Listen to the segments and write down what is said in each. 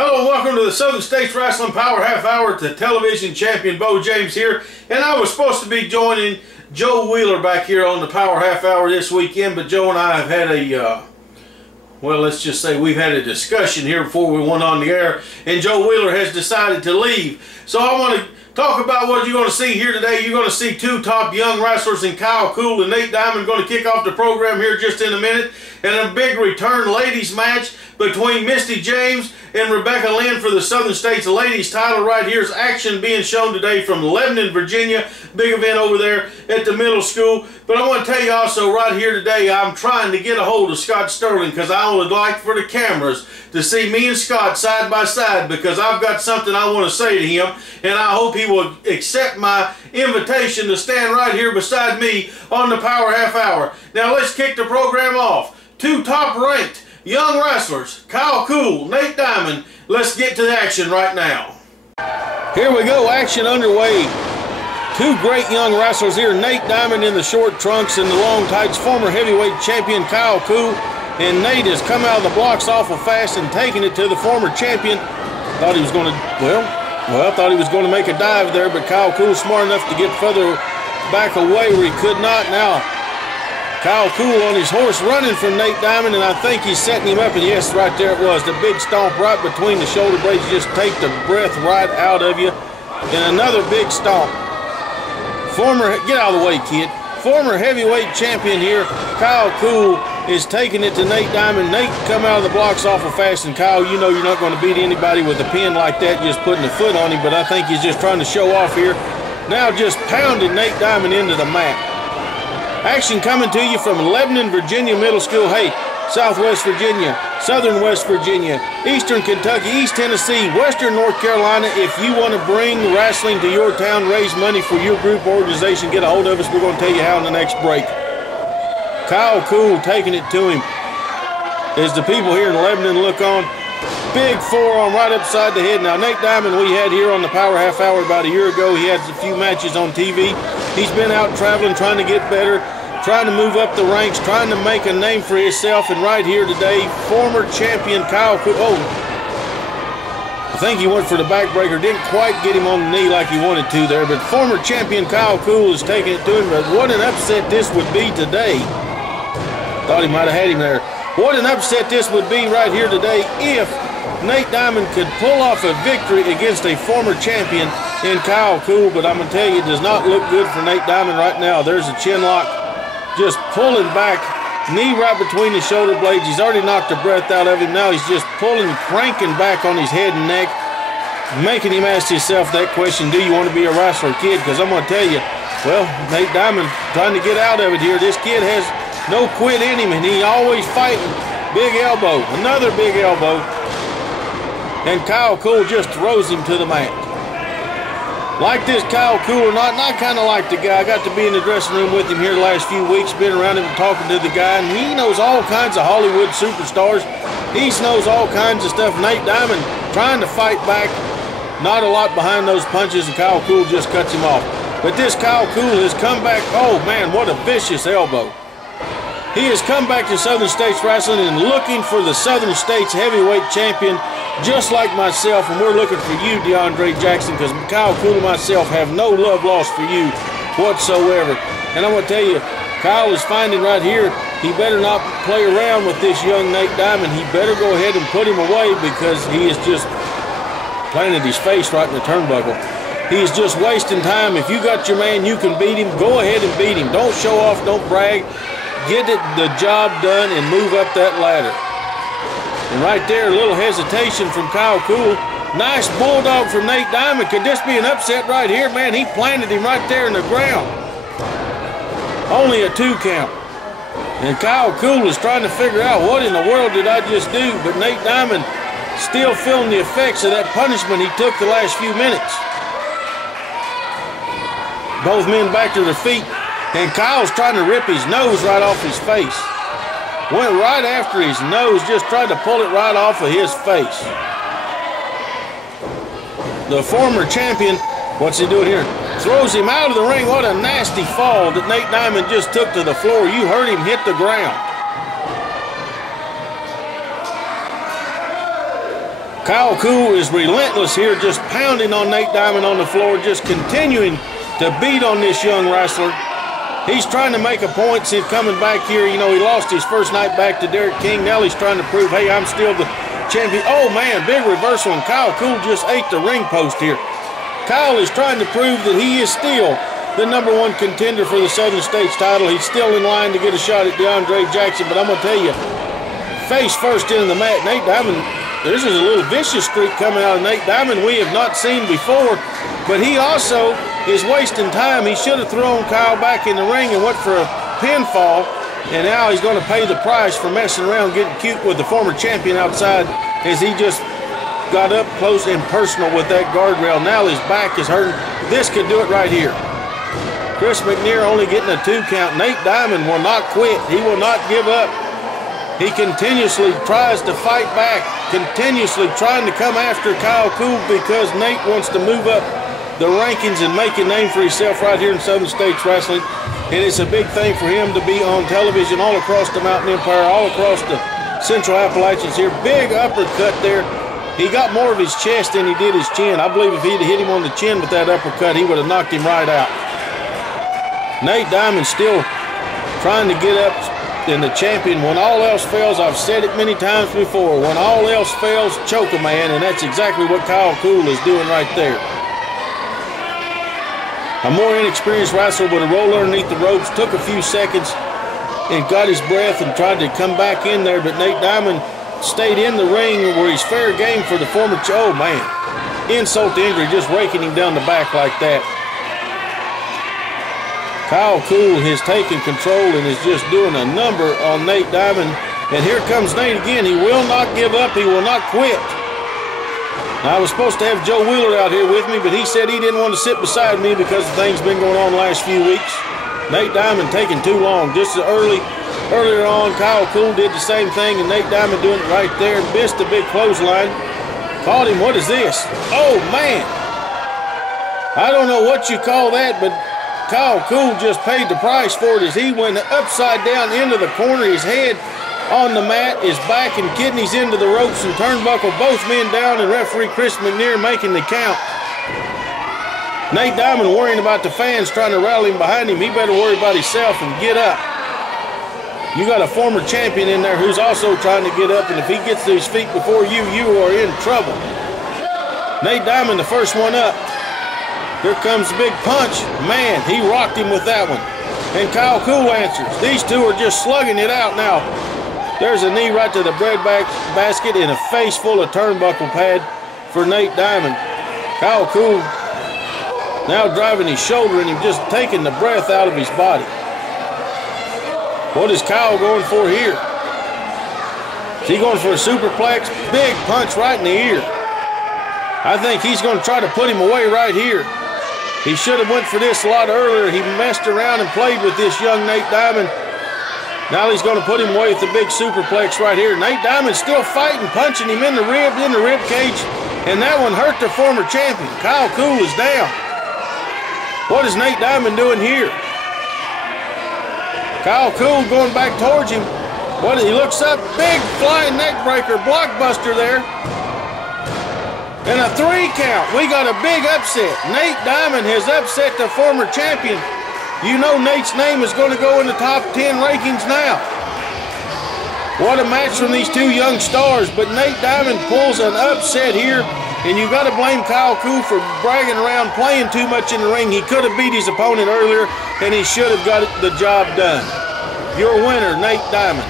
Hello and welcome to the Southern States Wrestling Power Half Hour to television champion Beau James here. And I was supposed to be joining Joe Wheeler back here on the Power Half Hour this weekend, but Joe and I have had a, well, let's just say we've had a discussion here before we went on the air, and Joe Wheeler has decided to leave. So I want to talk about what you're going to see here today. You're going to see two top young wrestlers in Kyle Kool and Nate Diamond going to kick off the program here just in a minute. And a big return ladies match between Misty James and Rebecca Lynn for the Southern States ladies title. Right here's action being shown today from Lebanon, Virginia. Big event over there at the middle school. But I want to tell you also right here today, I'm trying to get a hold of Scott Sterling because I would like for the cameras to see me and Scott side by side, because I've got something I want to say to him, and I hope he will accept my invitation to stand right here beside me on the Power Half Hour. Now let's kick the program off. Two top-ranked young wrestlers, Kyle Kool, Nate Diamond. Let's get to the action right now. Here we go, action underway. Two great young wrestlers here, Nate Diamond in the short trunks and the long tights, former heavyweight champion Kyle Kool. And Nate has come out of the blocks awful fast and taken it to the former champion. Thought he was going to, thought he was going to make a dive there, but Kyle Kool smart enough to get further back away where he could not. Now, Kyle Kool on his horse running from Nate Diamond, and I think he's setting him up, and yes, right there it was. The big stomp right between the shoulder blades, just take the breath right out of you. And another big stomp. Get out of the way, kid. Former heavyweight champion here, Kyle Kool, is taking it to Nate Diamond. Nate come out of the blocks awful fast, and Kyle, you know you're not going to beat anybody with a pin like that, just putting a foot on him, but I think he's just trying to show off here. Now just pounded Nate Diamond into the mat. Action coming to you from Lebanon, Virginia Middle School. Hey, Southwest Virginia, Southern West Virginia, Eastern Kentucky, East Tennessee, Western North Carolina. If you want to bring wrestling to your town, raise money for your group or organization, get a hold of us. We're going to tell you how in the next break. Kyle Kool taking it to him as the people here in Lebanon look on. Big forearm right upside the head. Now, Nate Diamond we had here on the Power Half Hour about a year ago. He had a few matches on TV. He's been out traveling, trying to get better, trying to move up the ranks, trying to make a name for himself. And right here today, former champion Kyle Kool. Oh, I think he went for the backbreaker. Didn't quite get him on the knee like he wanted to there. But former champion Kyle Kool is taking it to him. But what an upset this would be today. Thought he might have had him there. What an upset this would be right here today if Nate Diamond could pull off a victory against a former champion in Kyle Kool. But I'm going to tell you, it does not look good for Nate Diamond right now. There's a chin lock, just pulling back, knee right between the shoulder blades. He's already knocked the breath out of him. Now he's just pulling, cranking back on his head and neck, making him ask himself that question, do you want to be a wrestler, kid? Because I'm going to tell you, well, Nate Diamond trying to get out of it here. This kid has no quit in him, and he always fighting. Big elbow, another big elbow. And Kyle Kool just throws him to the mat. Like this Kyle Kool or not, and I kind of like the guy. I got to be in the dressing room with him here the last few weeks, been around him and talking to the guy, and he knows all kinds of Hollywood superstars. He knows all kinds of stuff. Nate Diamond trying to fight back, not a lot behind those punches, and Kyle Kool just cuts him off. But this Kyle Kool has come back. Oh man, what a vicious elbow. He has come back to Southern States Wrestling and looking for the Southern States heavyweight champion, just like myself, and we're looking for you, DeAndre Jackson, because Kyle Kool and myself have no love lost for you whatsoever. And I'm going to tell you, Kyle is finding right here, he better not play around with this young Nate Diamond. He better go ahead and put him away, because he is just planted his face right in the turnbuckle. He is just wasting time. If you got your man, you can beat him. Go ahead and beat him. Don't show off, don't brag. Get the job done and move up that ladder. And right there, a little hesitation from Kyle Kool. Nice bulldog from Nate Diamond. Could this be an upset right here? Man, he planted him right there in the ground. Only a 2 count. And Kyle Kool is trying to figure out what in the world did I just do? But Nate Diamond still feeling the effects of that punishment he took the last few minutes. Both men back to their feet. And Kyle's trying to rip his nose right off his face. Went right after his nose, just tried to pull it right off of his face. The former champion, what's he doing here? Throws him out of the ring. What a nasty fall that Nate Diamond just took to the floor. You heard him hit the ground. Kyle Kool is relentless here, just pounding on Nate Diamond on the floor, just continuing to beat on this young wrestler. He's trying to make a point since coming back here. You know, he lost his first night back to Derek King. Now he's trying to prove, hey, I'm still the champion. Oh, man, big reversal, and Kyle Kool just ate the ring post here. Kyle is trying to prove that he is still the #1 contender for the Southern States title. He's still in line to get a shot at DeAndre Jackson, but I'm going to tell you, face first into the mat, Nate Diamond, this is a little vicious streak coming out of Nate Diamond we have not seen before, but he also is wasting time. He should have thrown Kyle back in the ring and went for a pinfall, and now he's going to pay the price for messing around, getting cute with the former champion outside as he just got up close and personal with that guardrail. Now his back is hurting. This could do it right here. Chris McNear only getting a 2 count. Nate Diamond will not quit. He will not give up. He continuously tries to fight back, continuously trying to come after Kyle Kool because Nate wants to move up the rankings and make a name for himself right here in Southern States Wrestling. And it's a big thing for him to be on television all across the Mountain Empire, all across the Central Appalachians here. Big uppercut there. He got more of his chest than he did his chin. I believe if he'd hit him on the chin with that uppercut, he would have knocked him right out. Nate Diamond still trying to get up in the champion. When all else fails, I've said it many times before, when all else fails, choke a man, and that's exactly what Kyle Kool is doing right there. A more inexperienced wrestler would have rolled underneath the ropes, took a few seconds, and got his breath and tried to come back in there, but Nate Diamond stayed in the ring where he's fair game for the former, oh man, insult to injury, just raking him down the back like that. Kyle Kool has taken control and is just doing a number on Nate Diamond. And here comes Nate again. He will not give up. He will not quit. Now, I was supposed to have Joe Wheeler out here with me, but he said he didn't want to sit beside me because of things been going on the last few weeks. Nate Diamond taking too long. Just earlier on, Kyle Kool did the same thing, and Nate Diamond doing it right there. Missed a big clothesline. Caught him. What is this? Oh, man. I don't know what you call that, but Kyle Kool just paid the price for it as he went upside down into the corner. His head on the mat, his back and kidneys into the ropes and turnbuckle. Both men down, and referee Chris McNear making the count. Nate Diamond worrying about the fans trying to rally him behind him. He better worry about himself and get up. You got a former champion in there who's also trying to get up, and if he gets to his feet before you, you are in trouble. Nate Diamond, the first one up. Here comes the big punch. Man, he rocked him with that one. And Kyle Kool answers. These two are just slugging it out now. There's a knee right to the bread basket and a face full of turnbuckle pad for Nate Diamond. Kyle Kool now driving his shoulder and him just taking the breath out of his body. What is Kyle going for here? Is he going for a superplex? Big punch right in the ear. I think he's going to try to put him away right here. He should have went for this a lot earlier. He messed around and played with this young Nate Diamond. Now he's going to put him away with the big superplex right here. Nate Diamond's still fighting, punching him in the rib cage, and that one hurt the former champion. Kyle Kool is down. What is Nate Diamond doing here? Kyle Kool going back towards him. What? He looks up, big flying neck breaker, blockbuster there. And a 3 count. We got a big upset. Nate Diamond has upset the former champion. You know Nate's name is going to go in the top 10 rankings now. What a match from these two young stars. But Nate Diamond pulls an upset here. And you got to blame Kyle Kool for bragging around, playing too much in the ring. He could have beat his opponent earlier, and he should have got the job done. Your winner, Nate Diamond.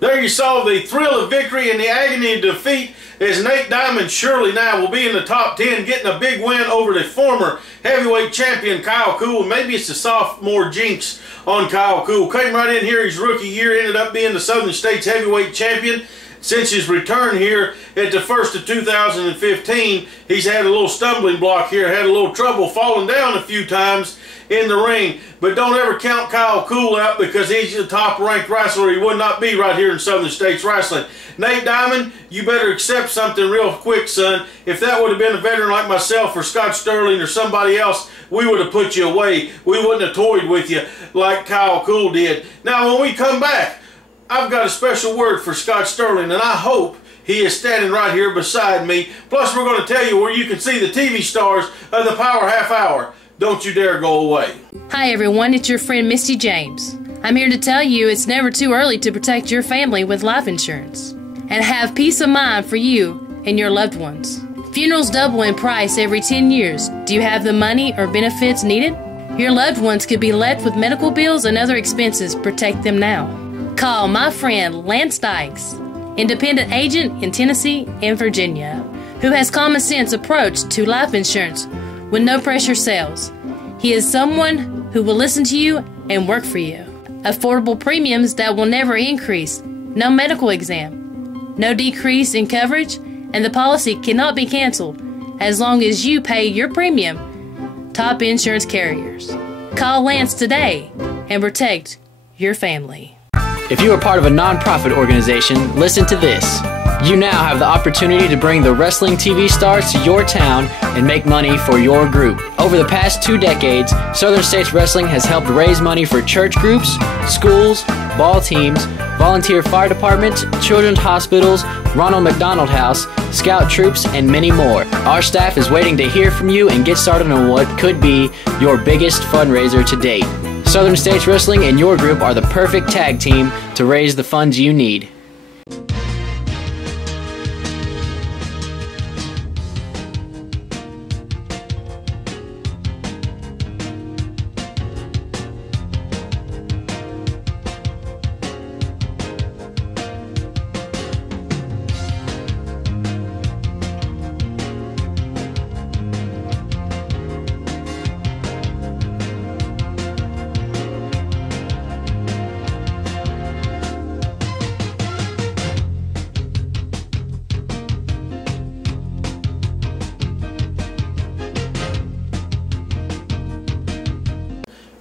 There you saw the thrill of victory and the agony of defeat, as Nate Diamond surely now will be in the top 10, getting a big win over the former heavyweight champion Kyle Kool. Maybe it's a sophomore jinx on Kyle Kool. Came right in here his rookie year, ended up being the Southern States heavyweight champion. Since his return here at the first of 2015, he's had a little stumbling block here, had a little trouble falling down a few times in the ring. But don't ever count Kyle Kool out, because he's a top-ranked wrestler. He would not be right here in Southern States Wrestling. Nate Diamond, you better accept something real quick, son. If that would have been a veteran like myself or Scott Sterling or somebody else, we would have put you away. We wouldn't have toyed with you like Kyle Kool did. Now, when we come back, I've got a special word for Scott Sterling, and I hope He is standing right here beside me. Plus, we're going to tell you where you can see the TV stars of the Power Half Hour. Don't you dare go away. Hi everyone, it's your friend Misty James. I'm here to tell you it's never too early to protect your family with life insurance and have peace of mind for you and your loved ones. Funerals double in price every 10 years. Do you have the money or benefits needed? Your loved ones could be left with medical bills and other expenses. Protect them now. Call my friend Lance Dykes, independent agent in Tennessee and Virginia, who has common sense approach to life insurance with no pressure sales. He is someone who will listen to you and work for you. Affordable premiums that will never increase. No medical exam. No decrease in coverage, and the policy cannot be canceled as long as you pay your premium. Top insurance carriers. Call Lance today and protect your family. If you are part of a nonprofit organization, listen to this. You now have the opportunity to bring the wrestling TV stars to your town and make money for your group. Over the past 2 decades, Southern States Wrestling has helped raise money for church groups, schools, ball teams, volunteer fire departments, children's hospitals, Ronald McDonald House, scout troops, and many more. Our staff is waiting to hear from you and get started on what could be your biggest fundraiser to date. Southern States Wrestling and your group are the perfect tag team to raise the funds you need.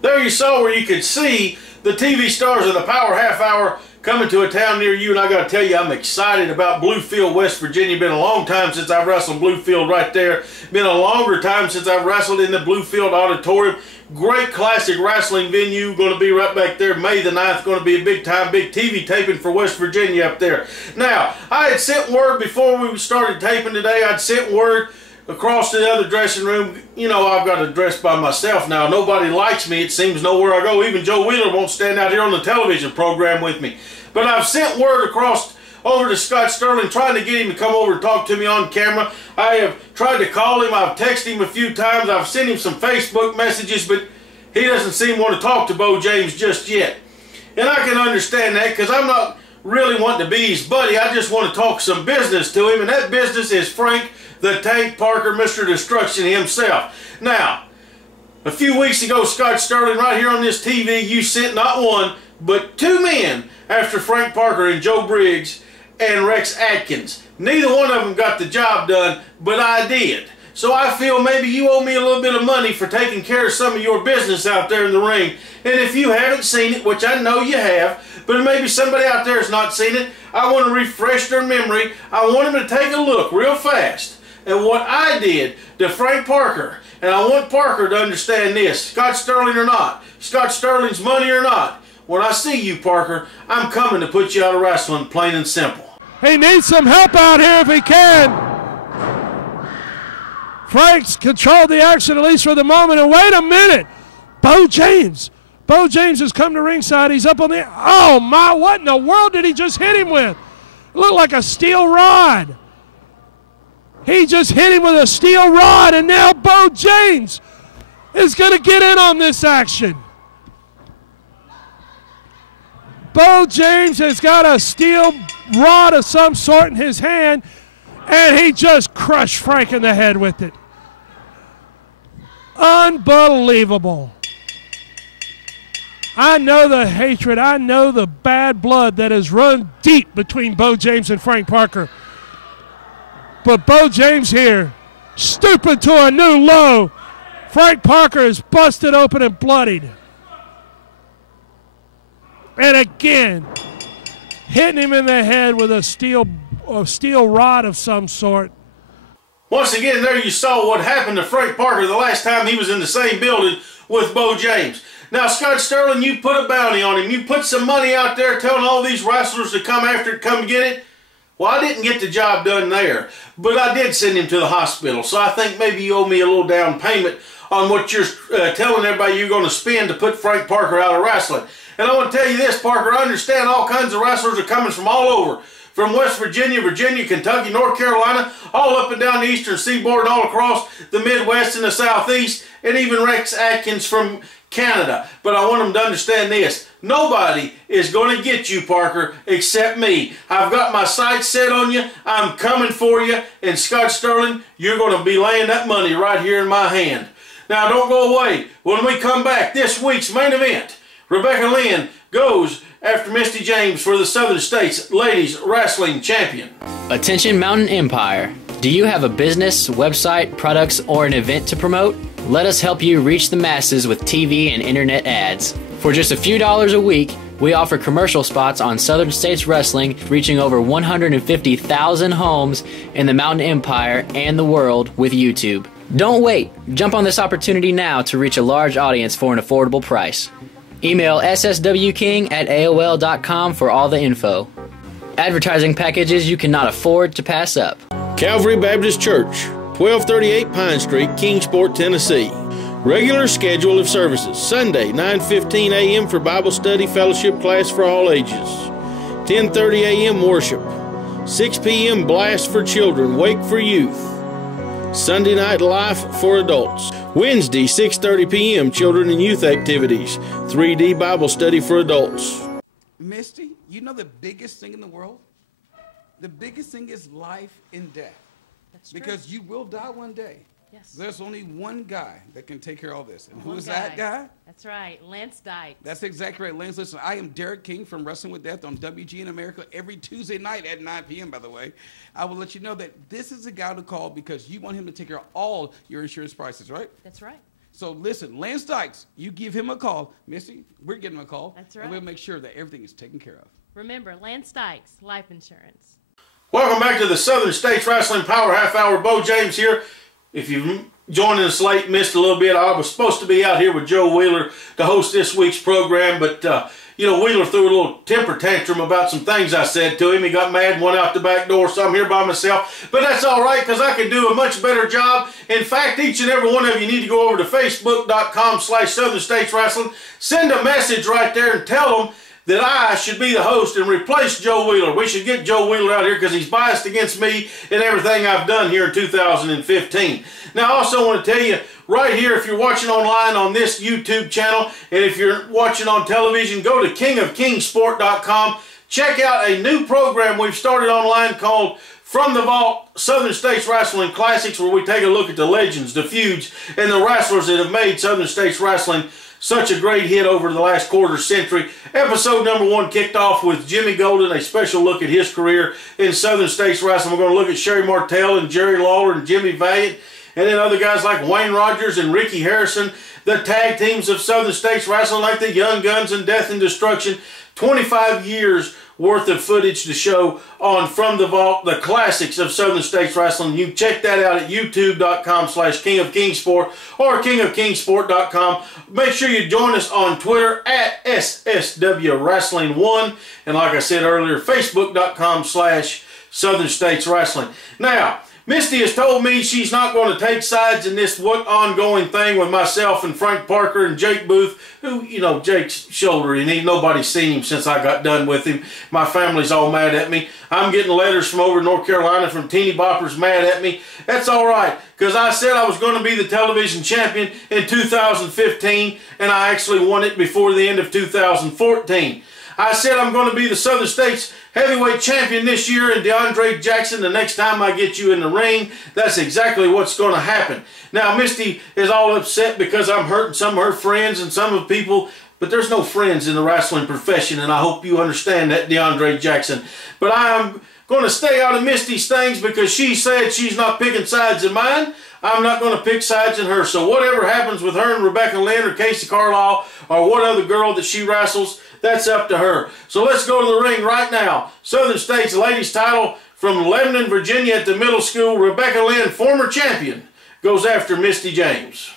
There you saw where you could see the TV stars of the Power Half Hour coming to a town near you, and I got to tell you, I'm excited about Bluefield, West Virginia. Been a long time since I've wrestled Bluefield right there. Been a longer time since I've wrestled in the Bluefield Auditorium. Great classic wrestling venue. Going to be right back there May the 9th. Going to be a big time, big TV taping for West Virginia up there. Now, I had sent word before we started taping today. I'd sent word across to the other dressing room. You know, I've got to dress by myself now. Nobody likes me, it seems, nowhere I go. Even Joe Wheeler won't stand out here on the television program with me. But I've sent word across over to Scott Sterling, trying to get him to come over and talk to me on camera. I have tried to call him. I've texted him a few times. I've sent him some Facebook messages, but he doesn't seem to want to talk to Beau James just yet. And I can understand that, because I'm not really wanting to be his buddy. I just want to talk some business to him, and that business is Frank the Tank Parker, Mr. Destruction himself. Now, a few weeks ago, Scott Sterling, right here on this TV, you sent not one, but 2 men after Frank Parker and Joe Briggs and Rex Atkins. Neither one of them got the job done, but I did. So I feel maybe you owe me a little bit of money for taking care of some of your business out there in the ring. And if you haven't seen it, which I know you have, but maybe somebody out there has not seen it, I want to refresh their memory. I want them to take a look real fast at what I did to Frank Parker. And I want Parker to understand this, Scott Sterling or not, Scott Sterling's money or not, when I see you, Parker, I'm coming to put you out of wrestling, plain and simple. He needs some help out here if he can. Frank's controlled the action, at least for the moment. And wait a minute. Beau James. Beau James has come to ringside. He's up on the... Oh, my. What in the world did he just hit him with? It looked like a steel rod. He just hit him with a steel rod, and now Beau James is going to get in on this action. Beau James has got a steel rod of some sort in his hand, and he just crushed Frank in the head with it. Unbelievable. I know the hatred, I know the bad blood that has run deep between Beau James and Frank Parker. But Beau James here, stooping to a new low. Frank Parker is busted open and bloodied. And again, hitting him in the head with a steel rod of some sort. Once again, there you saw what happened to Frank Parker the last time he was in the same building with Beau James. Now, Scott Sterling, you put a bounty on him. You put some money out there telling all these wrestlers to come after it, come get it. Well, I didn't get the job done there, but I did send him to the hospital. So I think maybe you owe me a little down payment on what you're telling everybody you're going to spend to put Frank Parker out of wrestling. And I want to tell you this, Parker, I understand all kinds of wrestlers are coming from all over. From West Virginia, Kentucky, North Carolina, all up and down the eastern seaboard and all across the Midwest and the Southeast, and even Rex Atkins from Canada. But I want them to understand this. Nobody is going to get you, Parker, except me. I've got my sights set on you. I'm coming for you. And Scott Sterling, you're going to be laying that money right here in my hand. Now, don't go away. When we come back, this week's main event, Rebecca Lynn goes after Misty James for the Southern States Ladies Wrestling Champion. Attention Mountain Empire. Do you have a business, website, products, or an event to promote? Let us help you reach the masses with TV and internet ads. For just a few dollars a week, we offer commercial spots on Southern States Wrestling, reaching over 150,000 homes in the Mountain Empire and the world with YouTube. Don't wait. Jump on this opportunity now to reach a large audience for an affordable price. Email sswking@aol.com for all the info. Advertising packages you cannot afford to pass up. Calvary Baptist Church, 1238 Pine Street, Kingsport, Tennessee. Regular schedule of services. Sunday, 9:15 a.m. for Bible study fellowship class for all ages. 10:30 a.m. worship. 6 p.m. blast for children, wake for youth. Sunday night life for adults. Wednesday, 6:30 p.m. children and youth activities. 3D Bible study for adults. Misty, you know the biggest thing in the world? The biggest thing is life and death. That's because true. you will die one day. Yes. There's only one guy that can take care of all this. And who One is that guy? That's right, Lance Dykes. That's exactly right. Lance, listen, I am Derek King from Wrestling with Death on WGN America every Tuesday night at 9 p.m., by the way. I will let you know that this is a guy to call because you want him to take care of all your insurance prices, right? That's right. So listen, Lance Dykes, you give him a call. Misty, we're getting him a call. That's right. And we'll make sure that everything is taken care of. Remember, Lance Dykes, life insurance. Welcome back to the Southern States Wrestling Power Half Hour. Beau James here. If you've joined us late, missed a little bit, I was supposed to be out here with Joe Wheeler to host this week's program, but Wheeler threw a little temper tantrum about some things I said to him. He got mad and went out the back door, so I'm here by myself. But that's all right, because I can do a much better job. In fact, each and every one of you need to go over to Facebook.com/Southern States Wrestling. Send a message right there and tell them that I should be the host and replace Joe Wheeler. We should get Joe Wheeler out here because he's biased against me and everything I've done here in 2015. Now, I also want to tell you, right here, if you're watching online on this YouTube channel, and if you're watching on television, go to kingofkingsport.com. Check out a new program we've started online called From the Vault Southern States Wrestling Classics, where we take a look at the legends, the feuds, and the wrestlers that have made Southern States Wrestling such a great hit over the last quarter century. Episode number 1 kicked off with Jimmy Golden, a special look at his career in Southern States Wrestling. We're going to look at Sherry Martel and Jerry Lawler and Jimmy Valiant, and then other guys like Wayne Rogers and Ricky Harrison, the tag teams of Southern States Wrestling like the Young Guns and Death and Destruction. 25 years worth of footage to show on From the Vault, the classics of Southern States Wrestling. You can check that out at youtube.com/KingofKingsport or KingofKingsport.com. Make sure you join us on Twitter at SSWWrestling1. And like I said earlier, Facebook.com/Southern States Wrestling. Now, Misty has told me she's not going to take sides in this ongoing thing with myself and Frank Parker and Jake Booth, who, Jake's shoulder, and nobody's seen him since I got done with him. My family's all mad at me. I'm getting letters from over in North Carolina from teeny boppers mad at me. That's all right, because I said I was going to be the television champion in 2015, and I actually won it before the end of 2014. I said I'm going to be the Southern States heavyweight champion this year, and DeAndre Jackson, the next time I get you in the ring, that's exactly what's going to happen. Now, Misty is all upset because I'm hurting some of her friends and some of people, but there's no friends in the wrestling profession, and I hope you understand that, DeAndre Jackson. But I'm going to stay out of Misty's things because she said she's not picking sides in mine. I'm not going to pick sides in her. So whatever happens with her and Rebecca Lynn or Casey Carlisle or what other girl that she wrestles, that's up to her. So let's go to the ring right now. Southern States ladies title from Lebanon, Virginia at the middle school. Rebecca Lynn, former champion, goes after Misty James.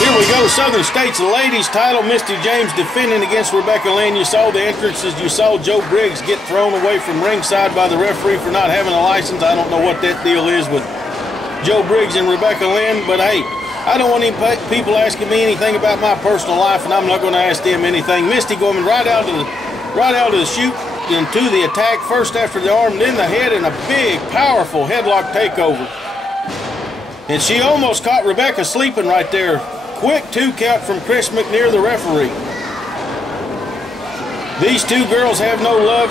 Here we go, Southern States ladies title. Misty James defending against Rebecca Lynn. You saw the entrances. You saw Joe Briggs get thrown away from ringside by the referee for not having a license. I don't know what that deal is with Joe Briggs and Rebecca Lynn, but hey, I don't want any people asking me anything about my personal life, and I'm not going to ask them anything. Misty going right out of the chute into the attack, first after the arm, then the head, and a big, powerful headlock takeover. And she almost caught Rebecca sleeping right there. Quick 2 count from Chris McNear, the referee. These two girls have no love.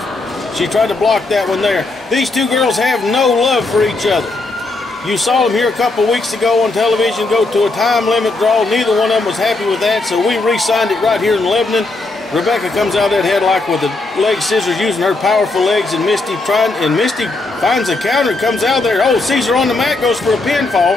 She tried to block that one there. These two girls have no love for each other. You saw them here a couple weeks ago on television go to a time limit draw. Neither one of them was happy with that, so we re-signed it right here in Lebanon. Rebecca comes out that headlock with the leg scissors using her powerful legs, and Misty finds a counter, comes out there. Oh, sees her on the mat, goes for a pinfall.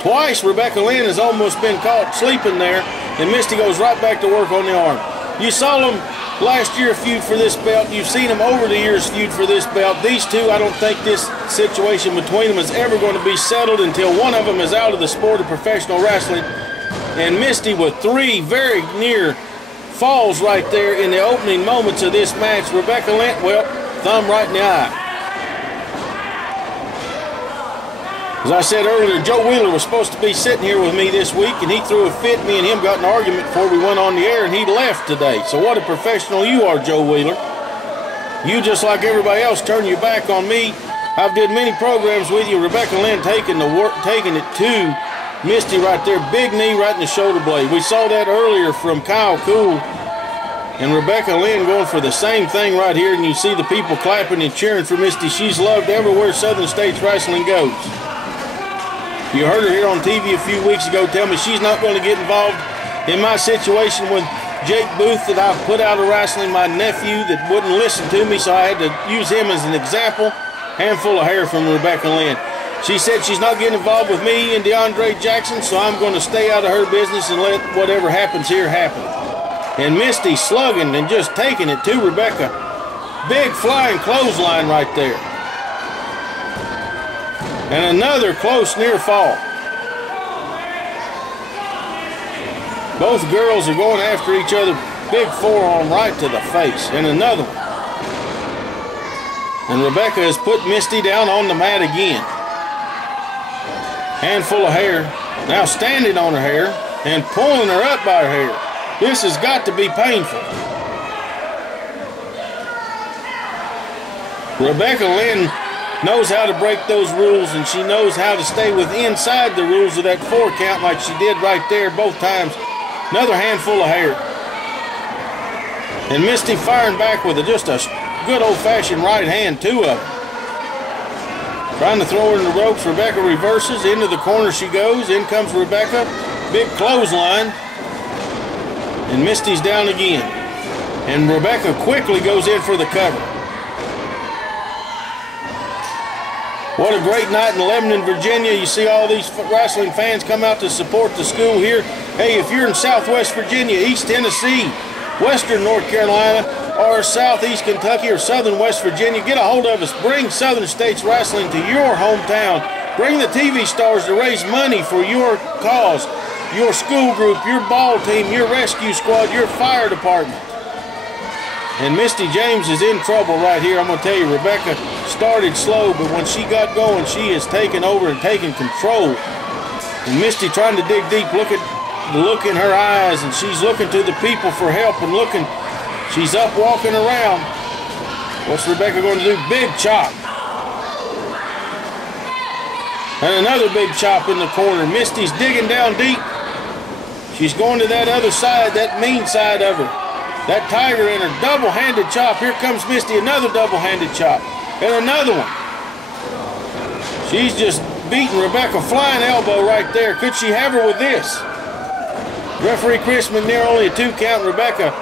Twice Rebecca Lynn has almost been caught sleeping there, and Misty goes right back to work on the arm. You saw them last year feud for this belt. You've seen them over the years feud for this belt. These two, I don't think this situation between them is ever going to be settled until one of them is out of the sport of professional wrestling. And Misty with 3 very near falls right there in the opening moments of this match. Rebecca Lynn, well, thumb right in the eye. As I said earlier, Joe Wheeler was supposed to be sitting here with me this week, and he threw a fit. Me and him got in an argument before we went on the air, and he left today. So what a professional you are, Joe Wheeler. You, just like everybody else, turn your back on me. I've did many programs with you. Rebecca Lynn taking it to Misty right there. Big knee right in the shoulder blade. We saw that earlier from Kyle Kool. And Rebecca Lynn going for the same thing right here, and you see the people clapping and cheering for Misty. She's loved everywhere Southern States Wrestling goes. You heard her here on TV a few weeks ago tell me she's not going to get involved in my situation with Jake Booth that I've put out of wrestling, my nephew that wouldn't listen to me, so I had to use him as an example. Handful of hair from Rebecca Lynn. She said she's not getting involved with me and DeAndre Jackson, so I'm going to stay out of her business and let whatever happens here happen. And Misty slugging and just taking it to Rebecca. Big flying clothesline right there. And another close near fall. Both girls are going after each other. Big forearm right to the face. And another one. And Rebecca has put Misty down on the mat again. Handful of hair. Now standing on her hair and pulling her up by her hair. This has got to be painful. Rebecca Lynn knows how to break those rules, and she knows how to stay inside the rules of that 4 count like she did right there both times. Another handful of hair. And Misty firing back with just a good old-fashioned right hand, 2 of them. Trying to throw her in the ropes. Rebecca reverses. Into the corner she goes. In comes Rebecca. Big clothesline. And Misty's down again. And Rebecca quickly goes in for the cover. What a great night in Lebanon, Virginia. You see all these wrestling fans come out to support the school here. Hey, if you're in Southwest Virginia, East Tennessee, Western North Carolina, or Southeast Kentucky or Southern West Virginia, get a hold of us. Bring Southern States Wrestling to your hometown. Bring the TV stars to raise money for your cause, your school group, your ball team, your rescue squad, your fire department. And Misty James is in trouble right here. I'm going to tell you, Rebecca started slow, but when she got going, she has taken over and taken control. And Misty trying to dig deep, look at the look in her eyes, and she's looking to the people for help and looking. She's up walking around. What's Rebecca going to do? Big chop. And another big chop in the corner. Misty's digging down deep. She's going to that other side, that mean side of her. That tiger in her double-handed chop. Here comes Misty, another double-handed chop. And another one. She's just beating Rebecca. Flying elbow right there. Could she have her with this? Referee Chris McNear, only a 2 count. Rebecca,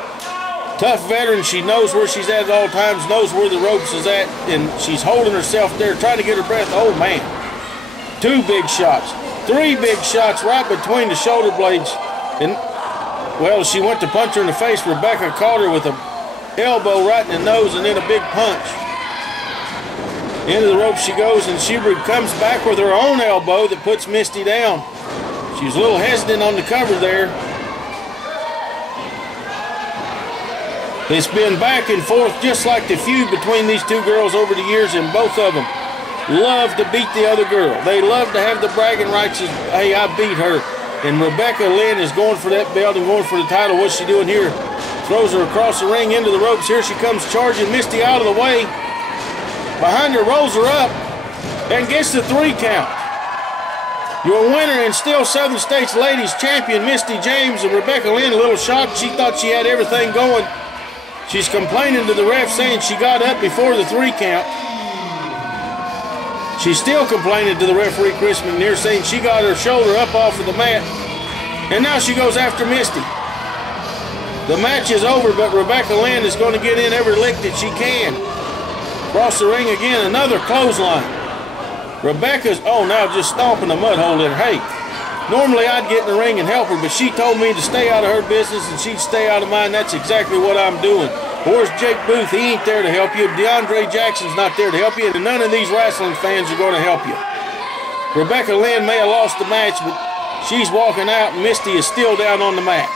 tough veteran. She knows where she's at all times, knows where the ropes is at, and she's holding herself there, trying to get her breath. Oh, man. 2 big shots. 3 big shots right between the shoulder blades. And well, she went to punch her in the face. Rebecca caught her with an elbow right in the nose and then a big punch. Into the rope she goes, and she comes back with her own elbow that puts Misty down. She was a little hesitant on the cover there. It's been back and forth just like the feud between these two girls over the years, and both of them love to beat the other girl. They love to have the bragging rights as, hey, I beat her. And Rebecca Lynn is going for that belt and going for the title. What's she doing here? Throws her across the ring into the ropes. Here she comes charging. Misty out of the way. Behind her, rolls her up and gets the 3 count. Your winner and still Southern States Ladies Champion, Misty James, and Rebecca Lynn, a little shocked. She thought she had everything going. She's complaining to the ref, saying she got up before the 3 count. She's still complaining to the referee, Chris McNear, saying she got her shoulder up off of the mat. And now she goes after Misty. The match is over, but Rebecca Lynn is going to get in every lick that she can. Across the ring again, another clothesline. Rebecca's, oh, now just stomping a mud hole in her. Hey, normally I'd get in the ring and help her, but she told me to stay out of her business and she'd stay out of mine. That's exactly what I'm doing. Where's Jake Booth? He ain't there to help you. DeAndre Jackson's not there to help you, and none of these wrestling fans are going to help you. Rebecca Lynn may have lost the match, but she's walking out, and Misty is still down on the mat.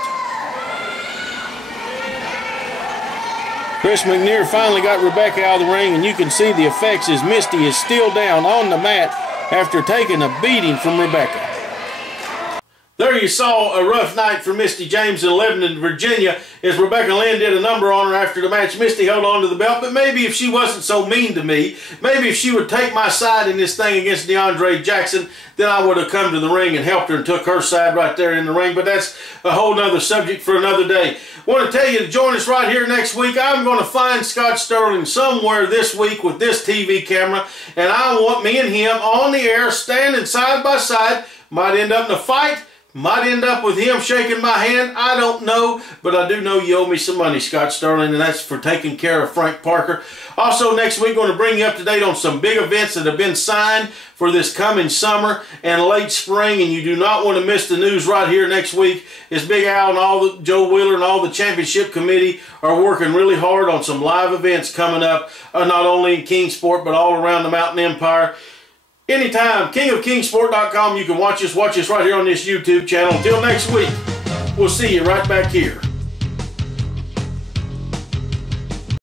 Chris McNear finally got Rebecca out of the ring, and you can see the effects as Misty is still down on the mat after taking a beating from Rebecca. There you saw a rough night for Misty James in Lebanon, Virginia, as Rebecca Lynn did a number on her after the match. Misty held on to the belt, but maybe if she wasn't so mean to me, maybe if she would take my side in this thing against DeAndre Jackson, then I would have come to the ring and helped her and took her side right there in the ring. But that's a whole nother subject for another day. I want to tell you to join us right here next week. I'm going to find Scott Sterling somewhere this week with this TV camera, and I want me and him on the air, standing side by side. Might end up in a fight. Might end up with him shaking my hand. I don't know, but I do know you owe me some money, Scott Sterling, and that's for taking care of Frank Parker. Also, next week, going to bring you up to date on some big events that have been signed for this coming summer and late spring, and you do not want to miss the news right here next week. As Big Al and all the Joe Wheeler and all the championship committee are working really hard on some live events coming up, not only in Kingsport, but all around the Mountain Empire. Anytime, kingofkingsport.com. You can watch us right here on this YouTube channel. Until next week, we'll see you right back here.